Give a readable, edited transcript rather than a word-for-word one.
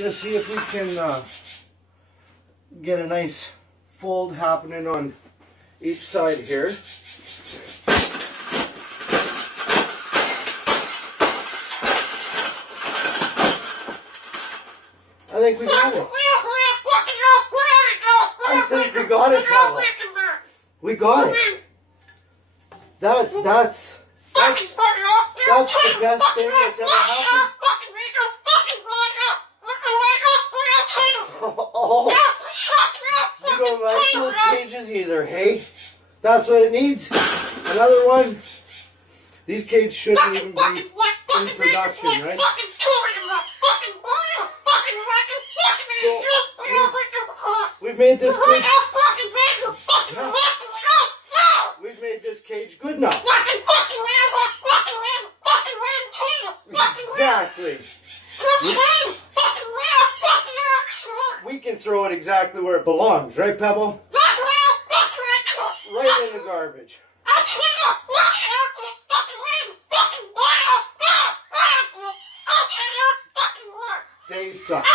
Just see if we can get a nice fold happening on each side here. I think we got it. I think we got it, Paula. We got it. That's the best thing that's ever happened. Oh, you don't like those cages either, hey? That's what it needs. Another one. These cages shouldn't even be in production, right? So, we've made this cage. Yeah. We've made this cage good enough. Exactly. We can throw it exactly where it belongs, right, Pebble? Right in the garbage. They suck.